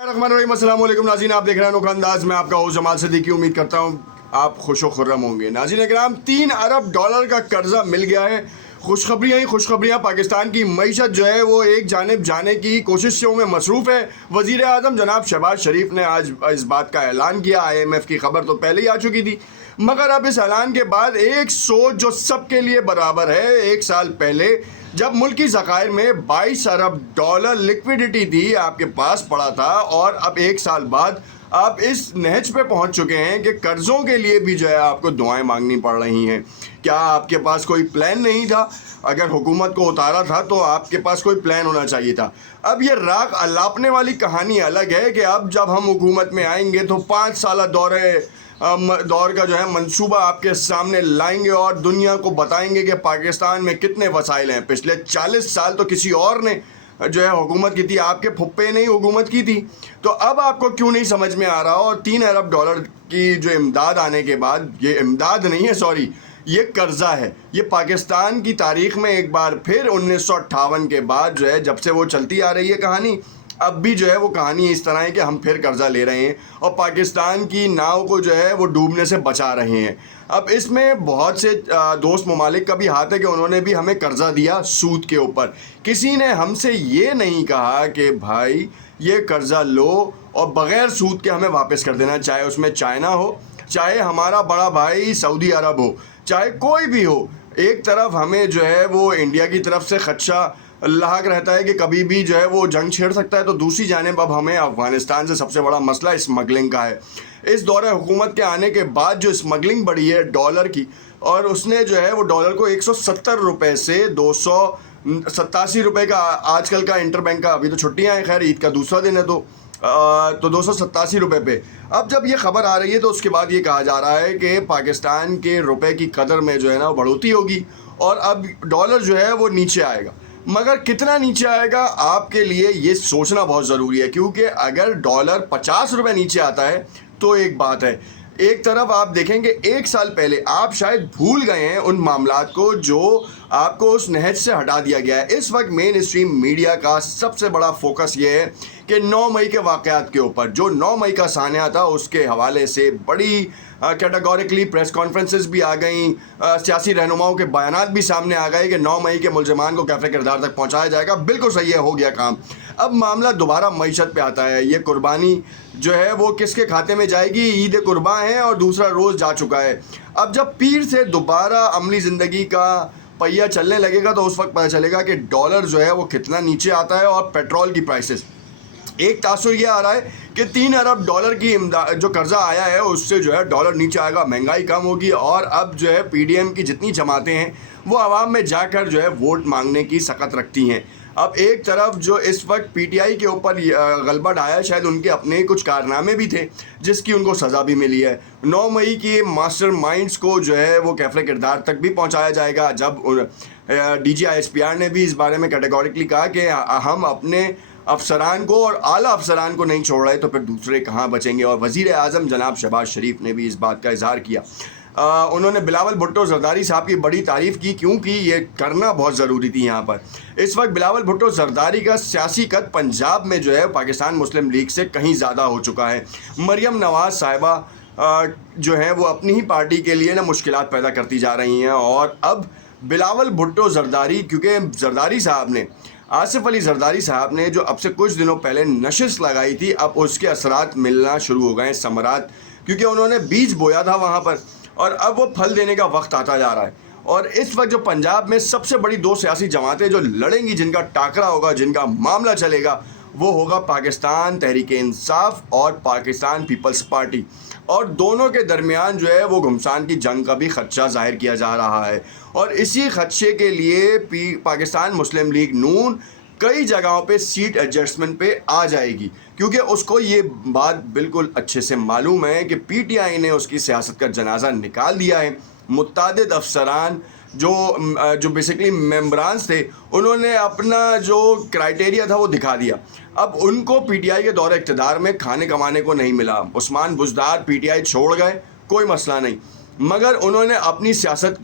अस्सलाम वालेकुम नाज़रीन, आप देख रहे हैं अनोखा अंदाज। मैं आपका होस्ट जमाल सिद्दीकी। उम्मीद करता हूँ आप खुश व खुर्रम होंगे। नाज़रीन इकराम, 3 अरब डॉलर का कर्जा मिल गया है। खुशखबरियाँ ही खुशखबरियाँ। पाकिस्तान की मईशत जो है वो एक जानिब जाने की कोशिशों में मसरूफ़ है। वज़ीर आज़म जनाब शहबाज शरीफ ने आज इस बात का ऐलान किया। IMF की खबर तो पहले ही आ चुकी थी, मगर अब इस ऐलान के बाद एक सोच जो सबके लिए बराबर है। 1 साल पहले जब मुल्क की ज़खायर में 22 अरब डॉलर लिक्विडिटी थी, आपके पास पड़ा था, और अब 1 साल बाद आप इस नहज पे पहुंच चुके हैं कि कर्ज़ों के लिए भी जो है आपको दुआएं मांगनी पड़ रही हैं। क्या आपके पास कोई प्लान नहीं था? अगर हुकूमत को उतारा था तो आपके पास कोई प्लान होना चाहिए था। अब ये राग अलापने वाली कहानी अलग है कि अब जब हम हुकूमत में आएंगे तो 5 साल दौर का जो है मंसूबा आपके सामने लाएंगे और दुनिया को बताएंगे कि पाकिस्तान में कितने वसाइल हैं। पिछले 40 साल तो किसी और ने जो है हुकूमत की थी, आपके फुप्पे ने ही हुकूमत की थी। तो अब आपको क्यों नहीं समझ में आ रहा? और 3 अरब डॉलर की जो इमदाद आने के बाद, ये इमदाद नहीं है, सॉरी, ये कर्जा है। ये पाकिस्तान की तारीख़ में एक बार फिर 1958 के बाद जो है, जब से वो चलती आ रही है कहानी, अब भी जो है वो कहानी इस तरह है कि हम फिर कर्जा ले रहे हैं और पाकिस्तान की नाव को जो है वो डूबने से बचा रहे हैं। अब इसमें बहुत से दोस्त ममालिक का भी हाथ है कि उन्होंने भी हमें कर्जा दिया सूद के ऊपर। किसी ने हमसे ये नहीं कहा कि भाई ये कर्जा लो और बग़ैर सूद के हमें वापस कर देना, चाहे उसमें चाइना हो, चाहे हमारा बड़ा भाई सऊदी अरब हो, चाहे कोई भी हो। एक तरफ हमें जो है वो इंडिया की तरफ से खदशा लाक रहता है कि कभी भी जो है वो जंग छेड़ सकता है, तो दूसरी जानिब अब हमें अफ़गानिस्तान से सबसे बड़ा मसला स्मगलिंग का है। इस दौरे हुकूमत के आने के बाद जो स्मगलिंग बढ़ी है डॉलर की, और उसने जो है वो डॉलर को 170 रुपये से 287 रुपये का, आजकल का इंटरबैंक का, अभी तो छुट्टियाँ हैं, खैर ईद का दूसरा दिन है, तो 287 रुपये पे अब जब ये खबर आ रही है तो उसके बाद ये कहा जा रहा है कि पाकिस्तान के रुपए की कदर में जो है ना बढ़ोतरी होगी और अब डॉलर जो है वो नीचे आएगा। मगर कितना नीचे आएगा आपके लिए ये सोचना बहुत ज़रूरी है, क्योंकि अगर डॉलर 50 रुपये नीचे आता है तो एक बात है। एक तरफ आप देखेंगे 1 साल पहले आप शायद भूल गए हैं उन मामलात को जो आपको उस नहज से हटा दिया गया है। इस वक्त मेन स्ट्रीम मीडिया का सबसे बड़ा फोकस ये है कि 9 मई के वाक़यात के ऊपर, जो 9 मई का सानिया था उसके हवाले से बड़ी कैटेगोरिकली प्रेस कॉन्फ्रेंसेस भी आ गई, सियासी रहनुमाओं के बयानात भी सामने आ गए कि 9 मई के मुलजमान को कैफ़े किरदार तक पहुंचाया जाएगा। बिल्कुल सही है, हो गया काम। अब मामला दोबारा मईशत पे आता है। ये कुर्बानी जो है वो किसके खाते में जाएगी? ईद कुर्बान है और दूसरा रोज़ जा चुका है। अब जब पीर से दोबारा अमली ज़िंदगी का पहिया चलने लगेगा तो उस वक्त पता चलेगा कि डॉलर जो है वो कितना नीचे आता है और पेट्रोल की प्राइसेस। एक तासुर ये आ रहा है कि 3 अरब डॉलर की जो कर्जा आया है उससे जो है डॉलर नीचे आएगा, महंगाई कम होगी, और अब जो है PDM की जितनी जमातें हैं वो आवाम में जाकर जो है वोट मांगने की सकत रखती हैं। अब एक तरफ जो इस वक्त PTI के ऊपर गलबा ढाया, शायद उनके अपने कुछ कारनामे भी थे जिसकी उनको सज़ा भी मिली है। 9 मई के मास्टर माइंड्स को जो है वो कैफ़े किरदार तक भी पहुँचाया जाएगा। जब DG ISPR ने भी इस बारे में कैटेगोरिकली कहा कि हम अपने अफसरान को और आला अफसरान को नहीं छोड़ रहे तो फिर दूसरे कहाँ बचेंगे। और वज़ीर आज़म जनाब शहबाज शरीफ ने भी इस बात का इजहार किया। उन्होंने बिलावल भुट्टो ज़रदारी साहब की बड़ी तारीफ़ की, क्योंकि ये करना बहुत ज़रूरी थी यहाँ पर। इस वक्त बिलावल भुट्टो ज़रदारी का सियासी कद पंजाब में जो है पाकिस्तान मुस्लिम लीग से कहीं ज़्यादा हो चुका है। मरियम नवाज़ साहिबा जो है वो अपनी ही पार्टी के लिए ना मुश्किलात पैदा करती जा रही हैं, और अब बिलावल भुट्टो ज़रदारी, क्योंकि ज़रदारी साहब ने, आसिफ अली ज़रदारी साहब ने जो अब से कुछ दिनों पहले नशिश लगाई थी, अब उसके असरात मिलना शुरू हो गए हैं, समरात, क्योंकि उन्होंने बीज बोया था वहाँ पर और अब वो फल देने का वक्त आता जा रहा है। और इस वक्त जो पंजाब में सबसे बड़ी 2 सियासी जमातें जो लड़ेंगी, जिनका टाकरा होगा, जिनका मामला चलेगा, वो होगा पाकिस्तान तहरीक इंसाफ और पाकिस्तान पीपल्स पार्टी, और दोनों के दरमियान जो है वो घुमसान की जंग का भी खदशा ज़ाहिर किया जा रहा है। और इसी खदशे के लिए पाकिस्तान मुस्लिम लीग नून कई जगहों पे सीट एडजस्टमेंट पे आ जाएगी, क्योंकि उसको ये बात बिल्कुल अच्छे से मालूम है कि PTI ने उसकी सियासत का जनाजा निकाल दिया है। मुत्तादिद अफसरान जो बेसिकली मेम्बरान्स थे, उन्होंने अपना जो क्राइटेरिया था वो दिखा दिया। अब उनको PTI के दौरे इक़्तिदार में खाने कमाने को नहीं मिला। उस्मान बुज़दार PTI छोड़ गए, कोई मसला नहीं, मगर उन्होंने अपनी सियासत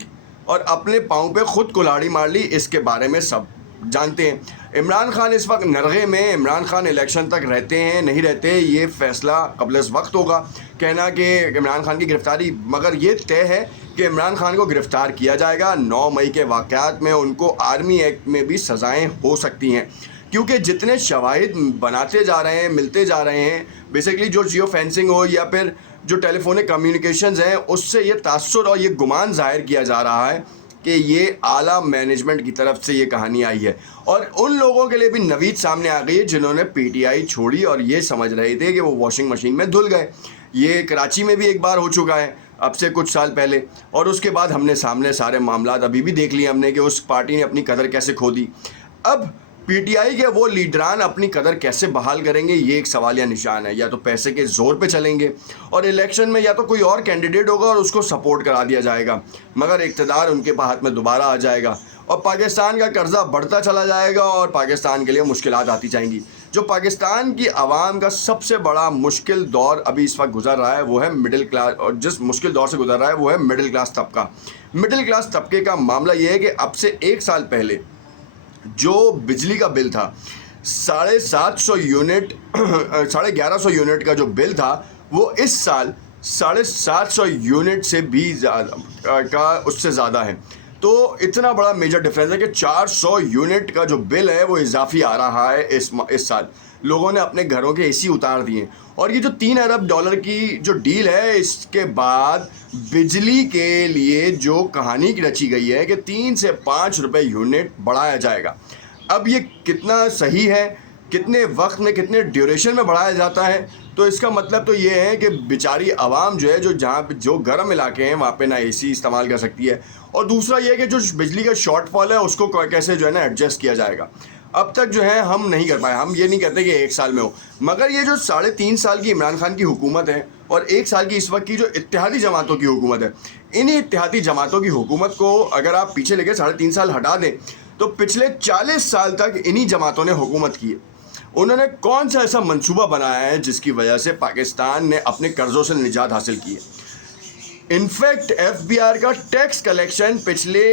और अपने पाँव पे ख़ुद कुल्हाड़ी मार ली। इसके बारे में सब जानते हैं। عمران خان اس وقت نرغے میں، عمران خان الیکشن تک رہتے ہیں نہیں رہتے یہ فیصلہ قبل از وقت ہوگا کہنا کہ عمران خان کی گرفتاری، مگر یہ طے ہے کہ عمران خان کو گرفتار کیا جائے گا۔ 9 مئی کے واقعات میں ان کو آرمی ایکٹ میں بھی سزائیں ہو سکتی ہیں، کیونکہ جتنے شواہد بناتے جا رہے ہیں، ملتے جا رہے ہیں، بیسیکلی جو جیو فینسنگ ہو یا پھر جو ٹیلی فونک کمیونیکیشنز ہیں، اس سے یہ تاثر اور یہ گمان ظاہر کیا جا رہا ہے کہ یہ اعلیٰ مینجمنٹ کی طرف سے یہ کہانی آئی ہے۔ اور ان لوگوں کے لیے بھی نوید سامنے آ گئی ہے جنہوں نے پی ٹی آئی چھوڑی اور یہ سمجھ رہے تھے کہ وہ واشنگ مشین میں دھل گئے۔ یہ کراچی میں بھی ایک بار ہو چکا ہے اب سے کچھ سال پہلے، اور اس کے بعد ہم نے سامنے سارے معاملات ابھی بھی دیکھ لیے ہم نے کہ اس پارٹی نے اپنی قدر کیسے کھو دی۔ اب پی ٹی آئی کے وہ لیڈران اپنی قدر کیسے بحال کریں گے، یہ ایک سوالیہ نشان ہے۔ یا تو پیسے کے زور پہ چلیں گے اور الیکشن میں یا تو کوئی اور کینڈیڈیٹ ہوگا اور اس کو سپورٹ کرا دیا جائے گا، مگر اقتدار ان کے ہاتھ میں دوبارہ آ جائے گا اور پاکستان کا قرضہ بڑھتا چلا جائے گا اور پاکستان کے لیے مشکلات آتی جائیں گی۔ جو پاکستان کی عوام کا سب سے بڑا مشکل دور ابھی اس وقت گزر رہا ہے وہ ہے مڈل کلاس، اور جس مشکل دور سے گزر رہا ہے وہ ہے مڈل کلاس طبقہ۔ مڈل کلاس طبقے کا معاملہ یہ ہے کہ اب سے 1 سال پہلے جو بجلی کا بل تھا 750 یونٹ 1150 یونٹ کا جو بل تھا وہ اس سال 750 یونٹ سے بھی زیادہ کا اس سے زیادہ ہے۔ تو اتنا بڑا میجر ڈفرینس ہے کہ 400 یونٹ کا جو بل ہے وہ اضافی آ رہا ہے اس سال۔ لوگوں نے اپنے گھروں کے اے سی اتار دیے، اور یہ جو $3 ارب کی جو ڈیل ہے اس کے بعد بجلی کے لیے جو کہانی رچی گئی ہے کہ 3 سے 5 روپے یونٹ بڑھایا جائے گا۔ اب یہ کتنا صحیح ہے، کتنے وقت میں، کتنے ڈیوریشن میں بڑھایا جاتا ہے، تو اس کا مطلب تو یہ ہے کہ بیچاری عوام جو ہے جہاں پہ جو گرم علاقے ہیں وہاں پہ نہ اے سی استعمال کر سکتی ہے، اور دوسرا یہ کہ جو بجلی کا شارٹ فال ہے اس کو کیسے جو ہے نا ایڈجسٹ کیا جائے گا۔ اب تک جو ہے ہم نہیں کر پائے۔ ہم یہ نہیں کہتے کہ 1 سال میں ہو، مگر یہ جو 3.5 سال کی عمران خان کی حکومت ہے اور 1 سال کی اس وقت کی جو اتحادی جماعتوں کی حکومت ہے، انہی اتحادی جماعتوں کی حکومت کو اگر آپ پیچھے لے کے 3.5 سال ہٹا دیں تو پچھلے 40 سال تک انہی جماعتوں نے حکومت کی ہے۔ انہوں نے کون سا ایسا منصوبہ بنایا ہے جس کی وجہ سے پاکستان نے اپنے قرضوں سے نجات حاصل کی ہے؟ انفیکٹ ایف بی آر کا ٹیکس کلیکشن پچھلے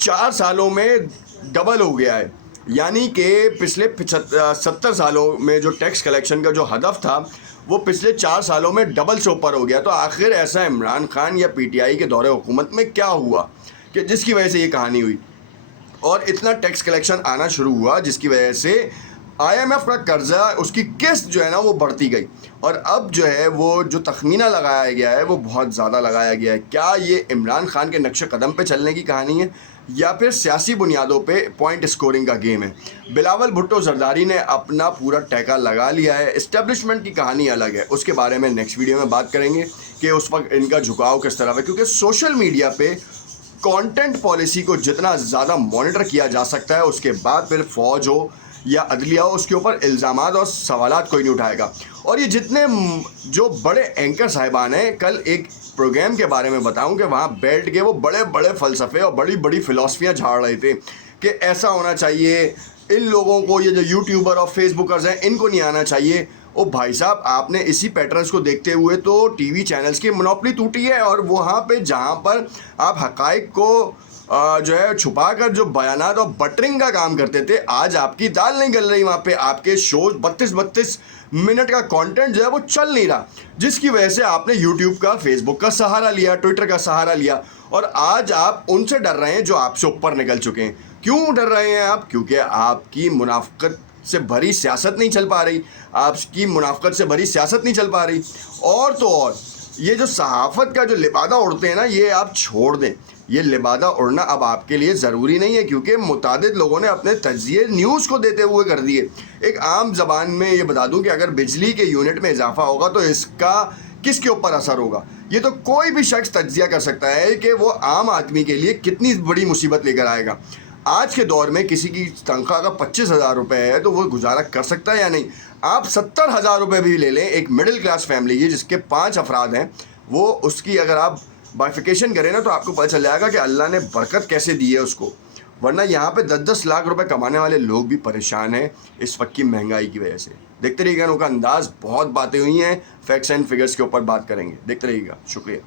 4 سالوں میں ڈبل ہو گیا ہے، یعنی کہ پچھلے 70 سالوں میں جو ٹیکس کلیکشن کا جو ہدف تھا وہ پچھلے 4 سالوں میں ڈبل سے اوپر ہو گیا۔ تو آخر ایسا عمران خان یا پی ٹی آئی کے دور حکومت میں کیا ہوا کہ جس کی وجہ سے یہ کہانی ہوئی اور اتنا ٹیکس کلیکشن آنا شروع ہوا، جس کی وجہ سے آئی ایم ایف کا قرضہ اس کی قسط جو ہے نا وہ بڑھتی گئی، اور اب جو ہے وہ جو تخمینہ لگایا گیا ہے وہ بہت زیادہ لگایا گیا ہے۔ کیا یہ عمران خان کے نقش قدم پہ چلنے کی کہانی ہے یا پھر سیاسی بنیادوں پہ پوائنٹ اسکورنگ کا گیم ہے؟ بلاول بھٹو زرداری نے اپنا پورا ٹیکہ لگا لیا ہے، اسٹیبلشمنٹ کی کہانی الگ ہے، اس کے بارے میں نیکسٹ ویڈیو میں بات کریں گے کہ اس وقت ان کا جھکاؤ کس طرح ہے، کیونکہ سوشل میڈیا پہ کانٹینٹ پالیسی کو جتنا زیادہ مانیٹر کیا جا سکتا ہے اس کے بعد پھر فوج ہو یا عدلیہ ہو اس کے اوپر الزامات اور سوالات کوئی نہیں اٹھائے گا۔ اور یہ جتنے جو بڑے اینکر صاحبان ہیں، کل ایک پروگرام کے بارے میں بتاؤں کہ وہاں بیٹھ کے وہ بڑے بڑے فلسفے اور بڑی بڑی فلاسفیاں جھاڑ رہے تھے کہ ایسا ہونا چاہیے، ان لوگوں کو یہ جو یوٹیوبر اور فیس بکرز ہیں ان کو نہیں آنا چاہیے۔ او بھائی صاحب، آپ نے اسی پیٹرنز کو دیکھتے ہوئے تو ٹی وی چینلز کی مونوپلی ٹوٹی ہے، اور وہاں پہ جہاں پر آپ حقائق کو جو ہے چھپا کر جو بیانات اور بٹرنگ کا کام کرتے تھے، آج آپ کی دال نہیں گل رہی، وہاں پہ آپ کے شوز 32 منٹ کا کانٹینٹ جو ہے وہ چل نہیں رہا، جس کی وجہ سے آپ نے یوٹیوب کا، فیس بک کا سہارا لیا، ٹویٹر کا سہارا لیا، اور آج آپ ان سے ڈر رہے ہیں جو آپ سے اوپر نکل چکے ہیں۔ کیوں ڈر رہے ہیں آپ؟ کیونکہ آپ کی منافقت سے بھری سیاست نہیں چل پا رہی، آپ کی منافقت سے بھری سیاست نہیں چل پا رہی۔ اور تو اور یہ جو صحافت کا جو لبادہ اڑتے ہیں نا، یہ آپ چھوڑ دیں، یہ لبادہ اڑنا اب آپ کے لیے ضروری نہیں ہے، کیونکہ متعدد لوگوں نے اپنے تجزیے نیوز کو دیتے ہوئے کر دیے۔ ایک عام زبان میں یہ بتا دوں کہ اگر بجلی کے یونٹ میں اضافہ ہوگا تو اس کا کس کے اوپر اثر ہوگا، یہ تو کوئی بھی شخص تجزیہ کر سکتا ہے کہ وہ عام آدمی کے لیے کتنی بڑی مصیبت لے کر آئے گا۔ آج کے دور میں کسی کی تنخواہ کا 25,000 روپے ہے تو وہ گزارا کر سکتا ہے یا نہیں؟ آپ 70,000 روپے بھی لے لیں ایک مڈل کلاس فیملی کی جس کے 5 افراد ہیں، وہ اس کی اگر آپ بائفیکیشن کریں نا تو آپ کو پتہ چل جائے گا کہ اللہ نے برکت کیسے دی ہے اس کو، ورنہ یہاں پہ 10 لاکھ روپے کمانے والے لوگ بھی پریشان ہیں اس وقت کی مہنگائی کی وجہ سے۔ دیکھتے رہیے گا انہوں کا انداز، بہت باتیں ہوئی ہیں، فیکٹس اینڈ فگرز کے اوپر بات کریں گے، دیکھتے رہیے گا، شکریہ۔